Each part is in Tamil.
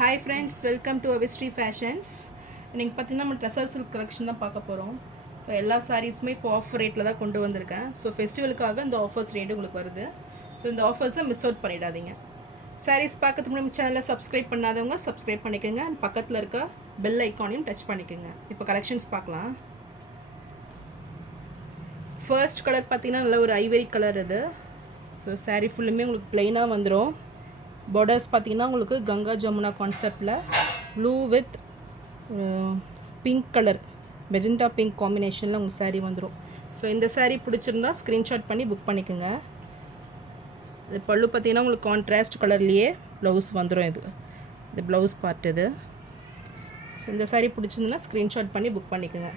Hi friends, welcome to Avestry Fashions. இன்னைக்கு பார்த்தீங்கன்னா நம்ம ட்ரெஸ்ஸர் சில்க் கலெக்ஷன் தான் பார்க்க போகிறோம். ஸோ எல்லா சாரீஸுமே இப்போ ஆஃபர் ரேட்டில் தான் கொண்டு வந்திருக்கேன். ஸோ ஃபெஸ்டிவலுக்காக இந்த ஆஃபர்ஸ் ரேட்டு உங்களுக்கு வருது. ஸோ இந்த ஆஃபர்ஸை மிஸ் அவுட் பண்ணிடாதீங்க. சாரீஸ் பார்க்கறதுக்கு நம்ம சேனலை சப்ஸ்கிரைப் பண்ணாதவங்க சப்ஸ்கிரைப் பண்ணிக்கோங்க. பக்கத்தில் இருக்க பெல் ஐக்கானையும் டச் பண்ணிக்கோங்க. இப்போ கலெக்ஷன்ஸ் பார்க்கலாம். ஃபர்ஸ்ட் கலர் பார்த்தீங்கன்னா நல்ல ஒரு ஐவரி கலர் இது. ஸோ சாரீ ஃபுல்லுமே உங்களுக்கு ப்ளைனாக வந்துடும். பார்டர்ஸ் பார்த்தீங்கன்னா உங்களுக்கு கங்கா ஜமுனா கான்செப்டில் blue with pink colour magenta pink காம்பினேஷனில் உங்களுக்கு சாரீ வந்துடும். ஸோ இந்த சாரீ பிடிச்சிருந்தா ஸ்க்ரீன்ஷாட் பண்ணி புக் பண்ணிக்கோங்க. இது பல்லு பார்த்தீங்கன்னா உங்களுக்கு கான்ட்ராஸ்ட் கலர்லேயே ப்ளவுஸ் வந்துடும். இது ப்ளவுஸ் பார்ட் இது. ஸோ இந்த சாரீ பிடிச்சிருந்ததுன்னா ஸ்க்ரீன்ஷாட் பண்ணி புக் பண்ணிக்கோங்க.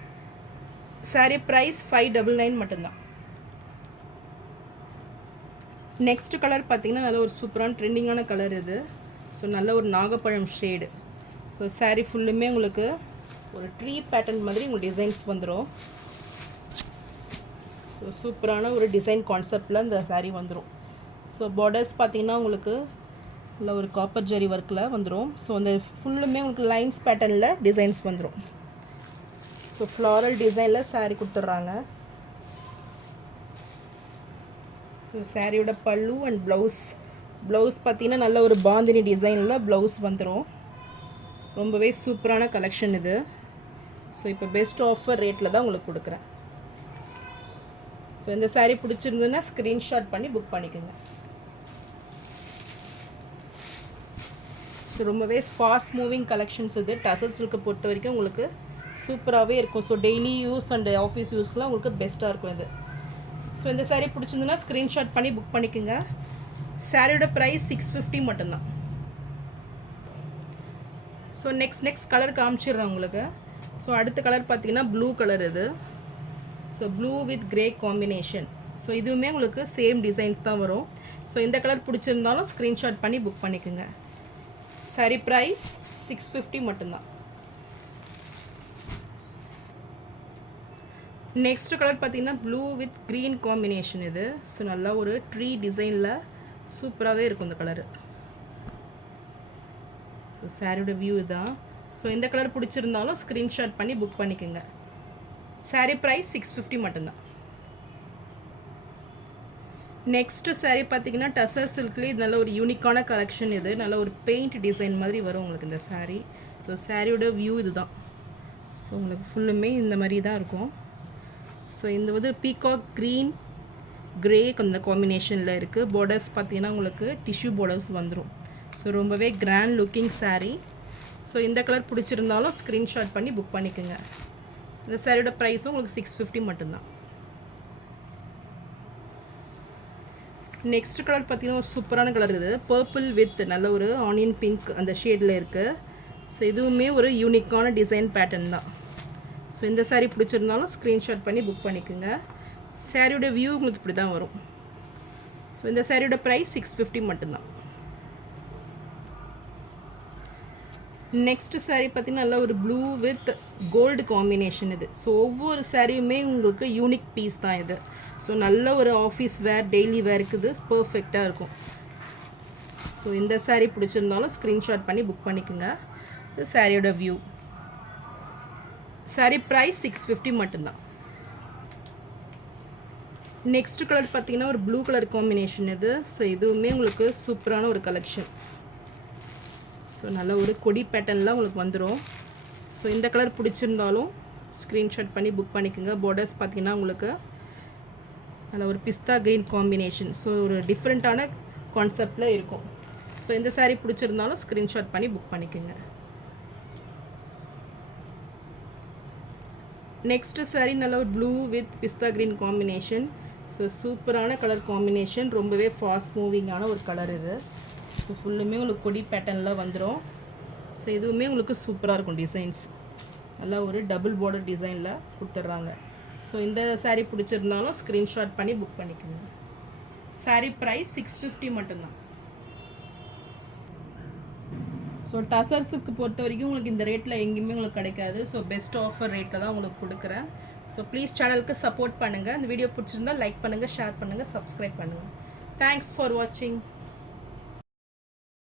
சாரீ ப்ரைஸ் 599 மட்டும்தான். நெக்ஸ்ட் கலர் பார்த்தீங்கன்னா நல்ல ஒரு சூப்பரான ட்ரெண்டிங்கான கலர் இது. ஸோ நல்ல ஒரு நாகப்பழம் ஷேடு. ஸோ சாரீ ஃபுல்லுமே உங்களுக்கு ஒரு ட்ரீ பேட்டர்ன் மாதிரி உங்களுக்கு டிசைன்ஸ் வந்துடும். ஸோ சூப்பரான ஒரு டிசைன் கான்செப்டில் இந்த சாரீ வந்துடும். ஸோ பார்டர்ஸ் பார்த்தீங்கன்னா உங்களுக்கு நல்ல ஒரு காப்பர் ஜரி ஒர்க்கில் வந்துடும். ஸோ அந்த ஃபுல்லுமே உங்களுக்கு லைன்ஸ் பேட்டர்னில் டிசைன்ஸ் வந்துடும். ஸோ ஃப்ளாரல் டிசைனில் சாரீ கொடுத்துட்றாங்க. ஸோ சாரியோட பல்லு அண்ட் ப்ளவுஸ் பார்த்தீங்கன்னா நல்ல ஒரு பாந்தினி டிசைனில் ப்ளவுஸ் வந்துடும். ரொம்பவே சூப்பரான கலெக்ஷன் இது. ஸோ இப்போ பெஸ்ட் ஆஃபர் ரேட்டில் தான் உங்களுக்கு கொடுக்குறேன். ஸோ இந்த சாரீ பிடிச்சிருந்ததுன்னா ஸ்க்ரீன்ஷாட் பண்ணி புக் பண்ணிக்கோங்க. ஸோ ரொம்பவே ஃபாஸ்ட் மூவிங் கலெக்ஷன்ஸ் இது. டசல் சில்க்கு பொறுத்த வரைக்கும் உங்களுக்கு சூப்பராகவே இருக்கும். So daily use and office யூஸ்க்குலாம் உங்களுக்கு பெஸ்ட்டாக இருக்கும் இது. ஸோ இந்த சாரீ பிடிச்சிருந்துன்னா ஸ்க்ரீன்ஷாட் பண்ணி புக் பண்ணிக்கோங்க. சாரியோட ப்ரைஸ் 650 மட்டும்தான். ஸோ நெக்ஸ்ட் கலர் காமிச்சிடுறேன் உங்களுக்கு. ஸோ அடுத்த கலர் பார்த்தீங்கன்னா ப்ளூ கலர் இது. So blue with grey combination. So இதுவுமே உங்களுக்கு சேம் டிசைன்ஸ் தான் வரும். ஸோ இந்த கலர் பிடிச்சிருந்தாலும் ஸ்க்ரீன்ஷாட் பண்ணி புக் பண்ணிக்கோங்க. சாரீ ப்ரைஸ் 650 மட்டும்தான். நெக்ஸ்ட் கலர் பார்த்தீங்கன்னா ப்ளூ வித் க்ரீன் காம்பினேஷன் இது. ஸோ நல்லா ஒரு ட்ரீ டிசைனில் சூப்பராகவே இருக்கும் இந்த கலரு. ஸோ சாரியோட வியூ இதுதான். ஸோ இந்த கலர் பிடிச்சிருந்தாலும் ஸ்க்ரீன்ஷாட் பண்ணி புக் பண்ணிக்கோங்க. சாரீ ப்ரைஸ் 650 மட்டும்தான். நெக்ஸ்ட்டு சாரீ பார்த்தீங்கன்னா டசர் சில்க்லேயே இது நல்ல ஒரு யூனிக்கான கலெக்ஷன் இது. நல்ல ஒரு பெயிண்ட் டிசைன் மாதிரி வரும் உங்களுக்கு இந்த சாரீ. ஸோ சாரியோட வியூ இதுதான். ஸோ உங்களுக்கு ஃபுல்லுமே இந்த மாதிரி தான் இருக்கும். ஸோ இந்த வந்து பீகாக் க்ரீன் கிரே அந்த காம்பினேஷனில் இருக்குது. பார்டர்ஸ் பார்த்தீங்கன்னா உங்களுக்கு டிஷ்யூ பார்டர்ஸ் வந்துடும். ஸோ ரொம்பவே கிராண்ட் லுக்கிங் சாரீ. ஸோ இந்த கலர் பிடிச்சிருந்தாலும் ஸ்க்ரீன்ஷாட் பண்ணி புக் பண்ணிக்கோங்க. இந்த சாரியோட ப்ரைஸும் உங்களுக்கு 650 மட்டும்தான். நெக்ஸ்ட் கலர் பார்த்தீங்கன்னா ஒரு சூப்பரான கலர் இது. பர்பிள் வித் நல்ல ஒரு ஆனியன் பிங்க் அந்த ஷேடில் இருக்குது. ஸோ இதுவுமே ஒரு யூனிக்கான டிசைன் பேட்டர்ன் தான். ஸோ இந்த சாரீ பிடிச்சிருந்தாலும் ஸ்க்ரீன்ஷாட் பண்ணி புக் பண்ணிக்கோங்க. சாரியோட வியூ உங்களுக்கு இப்படி தான் வரும். ஸோ இந்த சாரியோட ப்ரைஸ் 650 மட்டும்தான். நெக்ஸ்ட் சாரீ பார்த்திங்கன்னா நல்ல ஒரு ப்ளூ வித் கோல்டு காம்பினேஷன் இது. ஸோ ஒவ்வொரு சாரியுமே உங்களுக்கு யூனிக் பீஸ் தான் இது. ஸோ நல்ல ஒரு ஆஃபீஸ் வேர் டெய்லி வேருக்கு இது பர்ஃபெக்டாக இருக்கும். ஸோ இந்த சாரீ பிடிச்சிருந்தாலும் ஸ்க்ரீன்ஷாட் பண்ணி புக் பண்ணிக்கோங்க. இது சாரியோட வியூ. சாரீ ப்ரைஸ் 650 மட்டும்தான். நெக்ஸ்ட் கலர் பார்த்தீங்கன்னா ஒரு ப்ளூ கலர் காம்பினேஷன் இது. ஸோ இதுவுமே உங்களுக்கு சூப்பரான ஒரு கலெக்ஷன். ஸோ நல்ல ஒரு கொடி பேட்டர்னில் உங்களுக்கு வந்துடும். ஸோ இந்த கலர் பிடிச்சிருந்தாலும் ஸ்க்ரீன்ஷாட் பண்ணி புக் பண்ணிக்கோங்க. பார்டர்ஸ் பார்த்தீங்கன்னா உங்களுக்கு நல்ல ஒரு பிஸ்தா க்ரீன் காம்பினேஷன். ஸோ ஒரு டிஃப்ரெண்ட்டான கான்செப்டில் இருக்கும். ஸோ இந்த சாரீ பிடிச்சிருந்தாலும் ஸ்க்ரீன்ஷாட் பண்ணி புக் பண்ணிக்கோங்க. நெக்ஸ்ட்டு சாரீ நல்ல ஒரு ப்ளூ வித் பிஸ்தா க்ரீன் காம்பினேஷன். ஸோ சூப்பரான கலர் காம்பினேஷன். ரொம்பவே ஃபாஸ்ட் மூவிங்கான ஒரு கலர் இது. ஸோ ஃபுல்லுமே உங்களுக்கு கொடி பேட்டர்னில் வந்துடும். ஸோ இதுவுமே உங்களுக்கு சூப்பராக இருக்கும் டிசைன்ஸ். நல்லா ஒரு டபுள் பார்டர் டிசைனில் கொடுத்துட்றாங்க. ஸோ இந்த சாரீ பிடிச்சிருந்தாலும் ஸ்க்ரீன்ஷாட் பண்ணி புக் பண்ணிக்கோங்க. சாரீ ப்ரைஸ் 650 மட்டும்தான். ஸோ டசர்ஸுக்கு பொறுத்த வரைக்கும் உங்களுக்கு இந்த ரேட்டில் எங்கேயுமே உங்களுக்கு கிடைக்காது. ஸோ பெஸ்ட் ஆஃபர் ரேட்டில் தான் உங்களுக்கு கொடுக்குறேன். ஸோ ப்ளீஸ் சேனலுக்கு சப்போர்ட் பண்ணுங்கள். இந்த வீடியோ பிடிச்சிருந்தால் லைக் பண்ணுங்கள், ஷேர் பண்ணுங்கள், சப்ஸ்கிரைப் பண்ணுங்கள். தேங்க்ஸ் ஃபார் வாட்சிங்.